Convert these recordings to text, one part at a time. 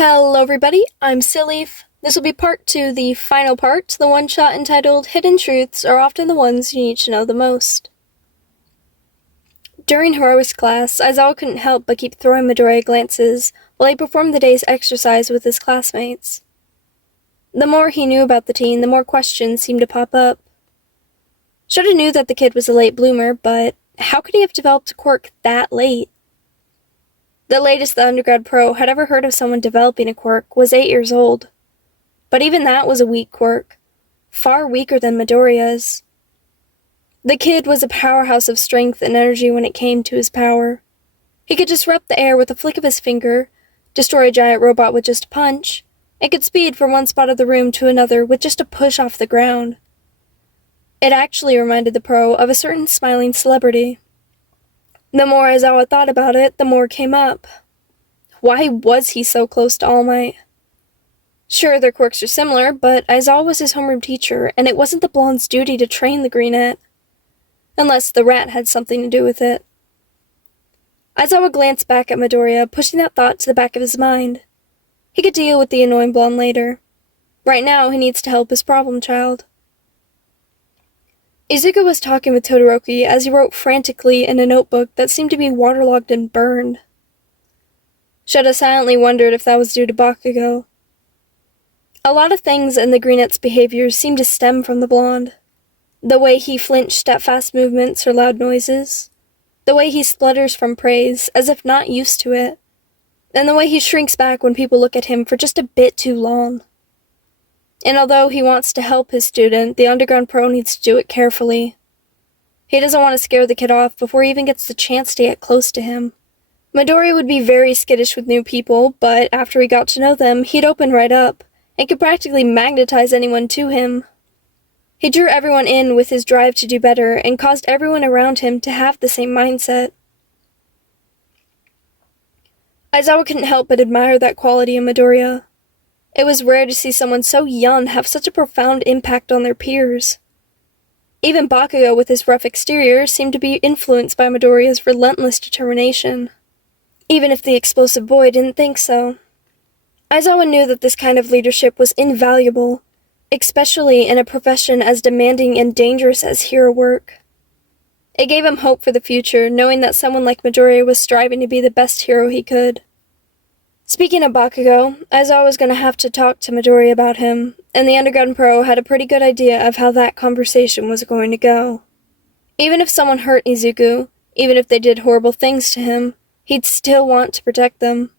Hello everybody, I'm Silleaf. This will be part 2, the final part, the one-shot entitled Hidden Truths Are Often the Ones You Need to Know the Most. During heroics class, Aizawa couldn't help but keep throwing Midoriya glances while he performed the day's exercise with his classmates. The more he knew about the teen, the more questions seemed to pop up. Shota knew that the kid was a late bloomer, but how could he have developed a quirk that late? The latest the undergrad pro had ever heard of someone developing a quirk was 8 years old. But even that was a weak quirk, far weaker than Midoriya's. The kid was a powerhouse of strength and energy when it came to his power. He could disrupt the air with a flick of his finger, destroy a giant robot with just a punch, and could speed from one spot of the room to another with just a push off the ground. It actually reminded the pro of a certain smiling celebrity. The more Aizawa thought about it, the more came up. Why was he so close to All Might? Sure, their quirks are similar, but Aizawa was his homeroom teacher, and it wasn't the blonde's duty to train the greenette. Unless the rat had something to do with it. Aizawa glanced back at Midoriya, pushing that thought to the back of his mind. He could deal with the annoying blonde later. Right now, he needs to help his problem child. Izuku was talking with Todoroki as he wrote frantically in a notebook that seemed to be waterlogged and burned. Shota silently wondered if that was due to Bakugou. A lot of things in the greenette's behavior seemed to stem from the blonde. The way he flinched at fast movements or loud noises. The way he splutters from praise, as if not used to it. And the way he shrinks back when people look at him for just a bit too long. And although he wants to help his student, the underground pro needs to do it carefully. He doesn't want to scare the kid off before he even gets the chance to get close to him. Midoriya would be very skittish with new people, but after he got to know them, he'd open right up, and could practically magnetize anyone to him. He drew everyone in with his drive to do better, and caused everyone around him to have the same mindset. Aizawa couldn't help but admire that quality in Midoriya. It was rare to see someone so young have such a profound impact on their peers. Even Bakugou, with his rough exterior, seemed to be influenced by Midoriya's relentless determination. Even if the explosive boy didn't think so. Aizawa knew that this kind of leadership was invaluable, especially in a profession as demanding and dangerous as hero work. It gave him hope for the future, knowing that someone like Midoriya was striving to be the best hero he could. Speaking of Bakugou, Aizawa was going to have to talk to Midoriya about him, and the underground pro had a pretty good idea of how that conversation was going to go. Even if someone hurt Izuku, even if they did horrible things to him, he'd still want to protect them.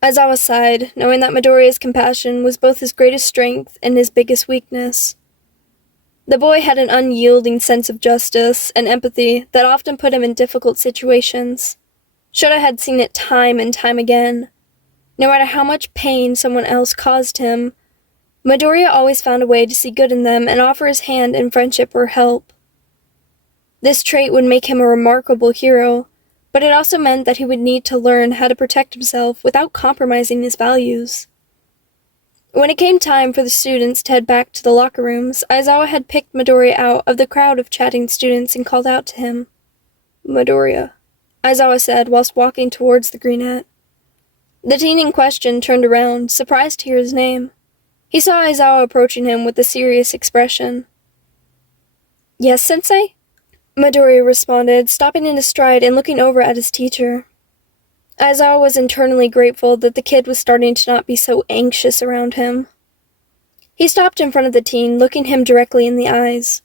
Aizawa sighed, knowing that Midoriya's compassion was both his greatest strength and his biggest weakness. The boy had an unyielding sense of justice and empathy that often put him in difficult situations. Shota had seen it time and time again. No matter how much pain someone else caused him, Midoriya always found a way to see good in them and offer his hand in friendship or help. This trait would make him a remarkable hero, but it also meant that he would need to learn how to protect himself without compromising his values. When it came time for the students to head back to the locker rooms, Aizawa had picked Midoriya out of the crowd of chatting students and called out to him. "Midoriya," Aizawa said whilst walking towards the greenette. The teen in question turned around, surprised to hear his name. He saw Aizawa approaching him with a serious expression. "Yes, sensei?" Midoriya responded, stopping in his stride and looking over at his teacher. Aizawa was internally grateful that the kid was starting to not be so anxious around him. He stopped in front of the teen, looking him directly in the eyes.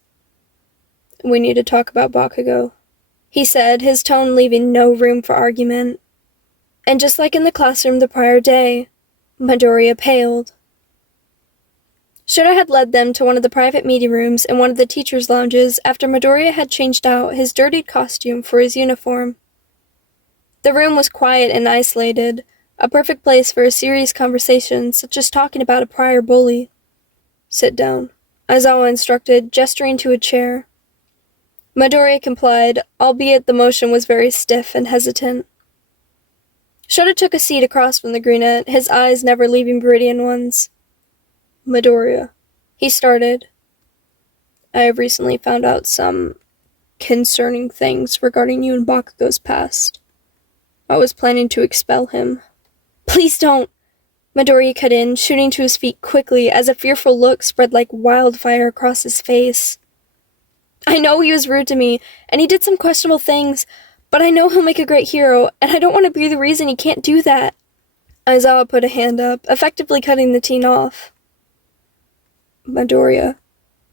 "We need to talk about Bakugou," he said, his tone leaving no room for argument. And just like in the classroom the prior day, Midoriya paled. Shota had led them to one of the private meeting rooms in one of the teachers' lounges after Midoriya had changed out his dirtied costume for his uniform. The room was quiet and isolated, a perfect place for a serious conversation such as talking about a prior bully. "Sit down," Aizawa instructed, gesturing to a chair. Midoriya complied, albeit the motion was very stiff and hesitant. Shota took a seat across from the greenette, his eyes never leaving Viridian one's. "Midoriya," he started. "I have recently found out some concerning things regarding you and Bakugou's past. I was planning to expel him." "Please don't," Midoriya cut in, shooting to his feet quickly as a fearful look spread like wildfire across his face. I know he was rude to me, and he did some questionable things, but I know he'll make a great hero, and I don't want to be the reason he can't do that. Aizawa put a hand up, effectively cutting the teen off. Midoriya,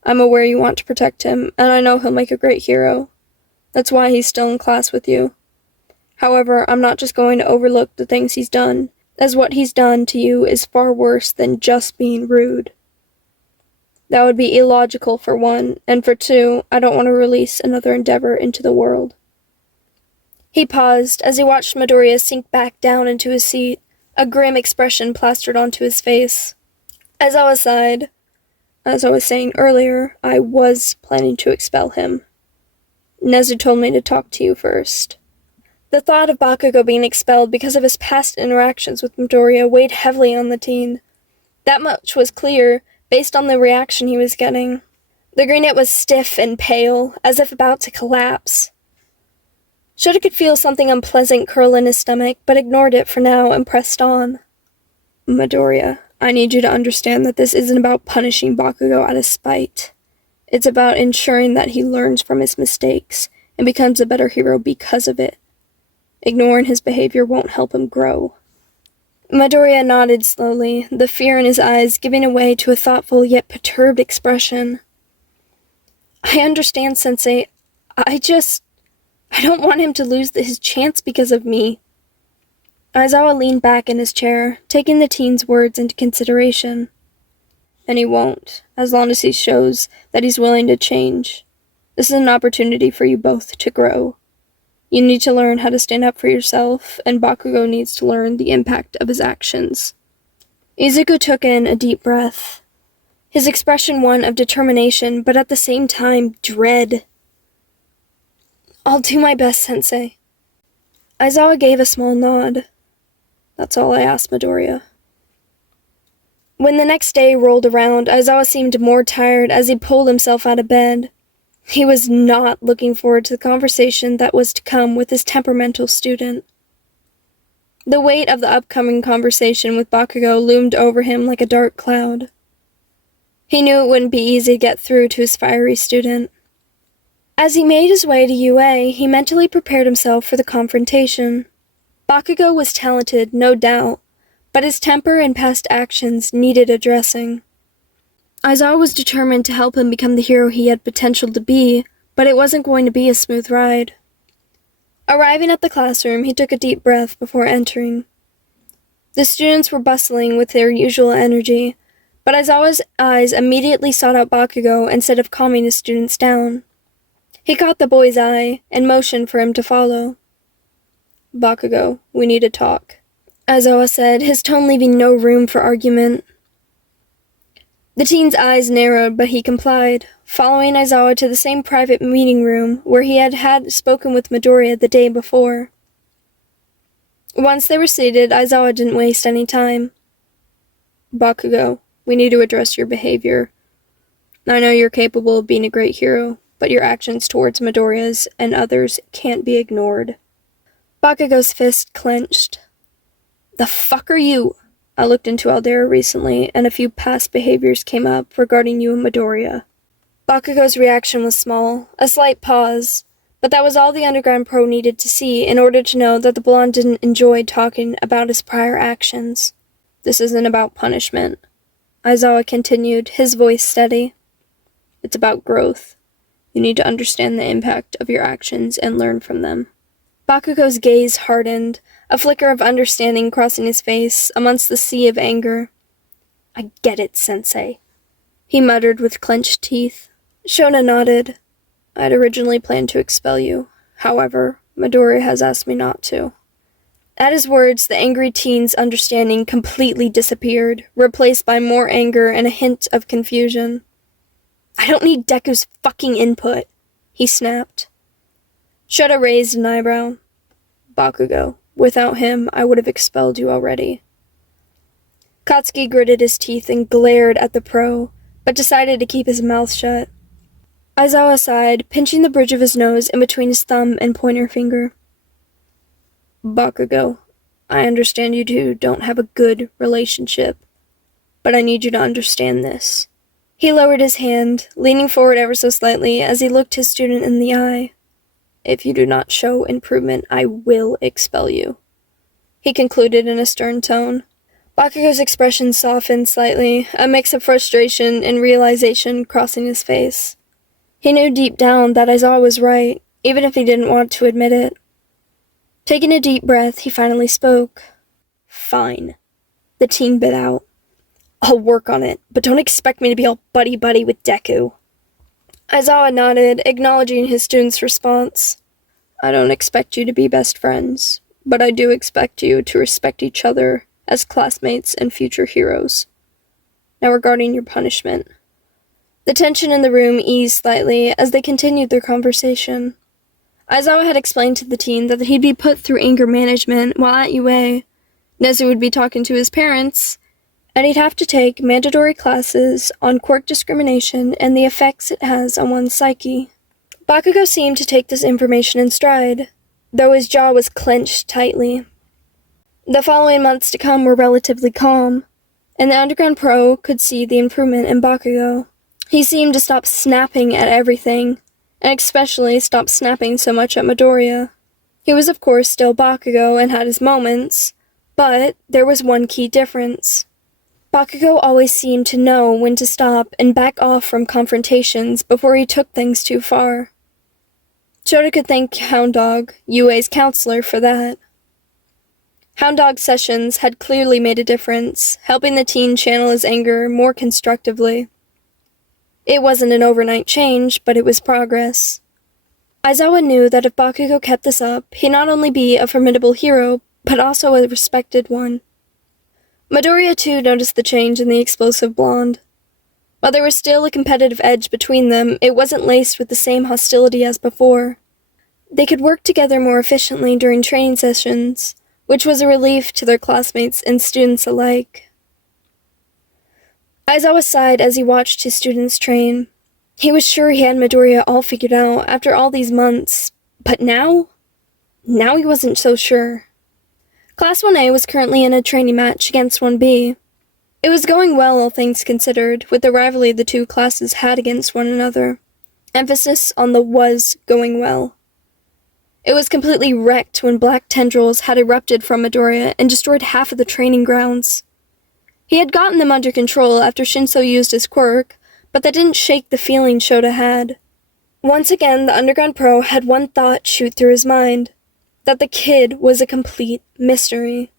I'm aware you want to protect him, and I know he'll make a great hero. That's why he's still in class with you. However, I'm not just going to overlook the things he's done, as what he's done to you is far worse than just being rude. That would be illogical for one, and for two, I don't want to release another endeavor into the world. He paused as he watched Midoriya sink back down into his seat, a grim expression plastered onto his face. Aizawa sighed. As I was saying earlier, I was planning to expel him. Nezu told me to talk to you first. The thought of Bakugou being expelled because of his past interactions with Midoriya weighed heavily on the teen. That much was clear, based on the reaction he was getting. The greenette was stiff and pale, as if about to collapse. Shota could feel something unpleasant curl in his stomach, but ignored it for now and pressed on. Midoriya, I need you to understand that this isn't about punishing Bakugou out of spite. It's about ensuring that he learns from his mistakes and becomes a better hero because of it. Ignoring his behavior won't help him grow. Midoriya nodded slowly, the fear in his eyes giving way to a thoughtful yet perturbed expression. I understand, Sensei. I don't want him to lose his chance because of me. Aizawa leaned back in his chair, taking the teen's words into consideration. And he won't, as long as he shows that he's willing to change. This is an opportunity for you both to grow. You need to learn how to stand up for yourself, and Bakugou needs to learn the impact of his actions. Izuku took in a deep breath, his expression one of determination, but at the same time, dread. I'll do my best, Sensei. Aizawa gave a small nod. That's all I asked, Midoriya. When the next day rolled around, Aizawa seemed more tired as he pulled himself out of bed. He was not looking forward to the conversation that was to come with his temperamental student. The weight of the upcoming conversation with Bakugou loomed over him like a dark cloud. He knew it wouldn't be easy to get through to his fiery student. As he made his way to UA, he mentally prepared himself for the confrontation. Bakugou was talented, no doubt, but his temper and past actions needed addressing. Aizawa was determined to help him become the hero he had potential to be, but it wasn't going to be a smooth ride. Arriving at the classroom, he took a deep breath before entering. The students were bustling with their usual energy, but Aizawa's eyes immediately sought out Bakugou instead of calming his students down. He caught the boy's eye and motioned for him to follow. Bakugou, we need to talk, Aizawa said, his tone leaving no room for argument. The teen's eyes narrowed, but he complied, following Aizawa to the same private meeting room where he had spoken with Midoriya the day before. Once they were seated, Aizawa didn't waste any time. Bakugou, we need to address your behavior. I know you're capable of being a great hero, but your actions towards Midoriya's and others can't be ignored. Bakugou's fist clenched. The fuck are you? I looked into Aldera recently, and a few past behaviors came up regarding you and Midoriya. Bakugou's reaction was small, a slight pause, but that was all the underground pro needed to see in order to know that the blonde didn't enjoy talking about his prior actions. This isn't about punishment, Aizawa continued, his voice steady. It's about growth. You need to understand the impact of your actions and learn from them. Bakugou's gaze hardened, a flicker of understanding crossing his face amongst the sea of anger. I get it, Sensei, he muttered with clenched teeth. Shona nodded. I'd originally planned to expel you. However, Midoriya has asked me not to. At his words, the angry teen's understanding completely disappeared, replaced by more anger and a hint of confusion. I don't need Deku's fucking input, he snapped. Shota raised an eyebrow. Bakugou, without him, I would have expelled you already. Katsuki gritted his teeth and glared at the pro, but decided to keep his mouth shut. Aizawa sighed, pinching the bridge of his nose in between his thumb and pointer finger. Bakugou, I understand you two don't have a good relationship, but I need you to understand this. He lowered his hand, leaning forward ever so slightly as he looked his student in the eye. If you do not show improvement, I will expel you, he concluded in a stern tone. Bakugou's expression softened slightly, a mix of frustration and realization crossing his face. He knew deep down that Aizawa was right, even if he didn't want to admit it. Taking a deep breath, he finally spoke. Fine. The teen bit out. I'll work on it, but don't expect me to be all buddy-buddy with Deku. Aizawa nodded, acknowledging his student's response. I don't expect you to be best friends, but I do expect you to respect each other as classmates and future heroes. Now regarding your punishment. The tension in the room eased slightly as they continued their conversation. Aizawa had explained to the teen that he'd be put through anger management while at UA. Nezu would be talking to his parents, and he'd have to take mandatory classes on quirk discrimination and the effects it has on one's psyche. Bakugou seemed to take this information in stride, though his jaw was clenched tightly. The following months to come were relatively calm, and the underground pro could see the improvement in Bakugou. He seemed to stop snapping at everything, and especially stop snapping so much at Midoriya. He was of course still Bakugou and had his moments, but there was one key difference. Bakugou always seemed to know when to stop and back off from confrontations before he took things too far. Shota could thank Hound Dog, UA's counselor, for that. Hound Dog's sessions had clearly made a difference, helping the teen channel his anger more constructively. It wasn't an overnight change, but it was progress. Aizawa knew that if Bakugou kept this up, he'd not only be a formidable hero, but also a respected one. Midoriya too noticed the change in the explosive blonde. While there was still a competitive edge between them, it wasn't laced with the same hostility as before. They could work together more efficiently during training sessions, which was a relief to their classmates and students alike. Aizawa sighed as he watched his students train. He was sure he had Midoriya all figured out after all these months, but now? Now he wasn't so sure. Class 1A was currently in a training match against 1B. It was going well, all things considered, with the rivalry the two classes had against one another. Emphasis on the was going well. It was completely wrecked when black tendrils had erupted from Midoriya and destroyed half of the training grounds. He had gotten them under control after Shinso used his quirk, but that didn't shake the feeling Shota had. Once again, the underground pro had one thought shoot through his mind, that the kid was a complete mystery.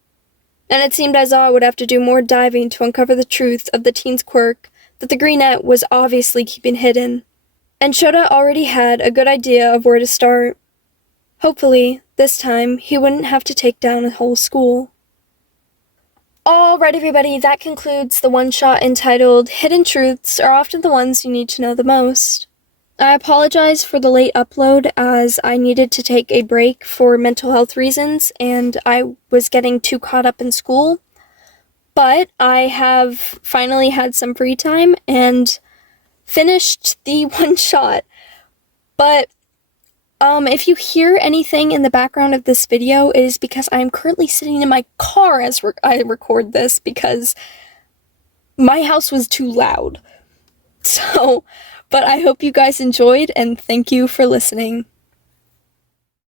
And it seemed Aizawa would have to do more diving to uncover the truth of the teen's quirk that the greenette was obviously keeping hidden. And Shota already had a good idea of where to start. Hopefully, this time, he wouldn't have to take down a whole school. Alright everybody, that concludes the one-shot entitled Hidden Truths Are Often the Ones You Need to Know the Most. I apologize for the late upload as I needed to take a break for mental health reasons and I was getting too caught up in school. But I have finally had some free time and finished the one-shot. But if you hear anything in the background of this video, it is because I am currently sitting in my car as I record this because my house was too loud. But I hope you guys enjoyed and thank you for listening.